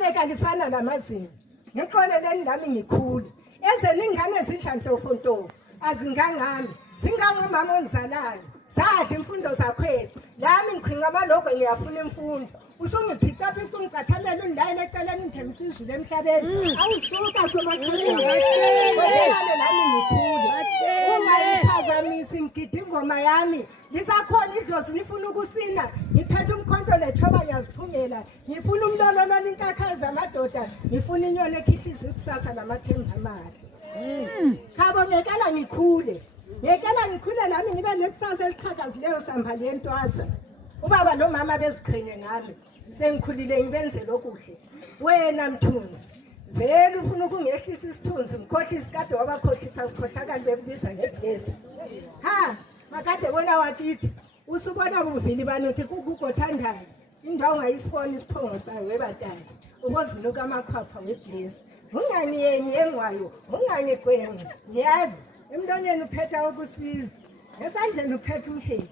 Ihlabeka lifana lamazinyo. Ngiqoleleni nami ngikhule. Ezeningane zidla ntofontofu azingangami. Singangomama onizalayo. Sadla imfundo zakwethu. Lami ngikhwinqa amalogo ngiyafuna imfundo. Usungiphica phica ungicathamela undayile eceleni ngithembisa izulu emhlabeni. Awusuka somakhulu. Kodwa nami ngikhule. Ungayiphazamisi ngigida ingoma yami. Lisakhona idlozi lifuna ukusina. Ngiphethe umkhonto lethoba ngiyaziphungela. Ngifuna umlololo inkakhaza amadoda. Ngifuna inyoni ekhihliza ikusasa lamathemba amahle. Khabo ngekela ngikhule. Ngekela ngikhule lami ngibe lekusasa eliqhakazileyo samba lentwasa. Ubaba lo mama beziqhenye ngami. Sengikhulile ngibenzele okuhle. Wena Mthunzi, vele ufuna ukungehlisa isithunzi ngikhohlisa kade wabakhohlisa sikhohlakala bekubiza ngeblessing. Ha, makade bona wakithi. Usubona buvili bani uthi kukugothandayo. Indawo ungayisibona isiphongo sayo webatayi. Ukozinuka amakhwapha weblessing. Unganiyeni engwayo, ungangigwenqe. Ngiyazi emntonyeni uphetha ukusiza. Esandleni uphethe umheli.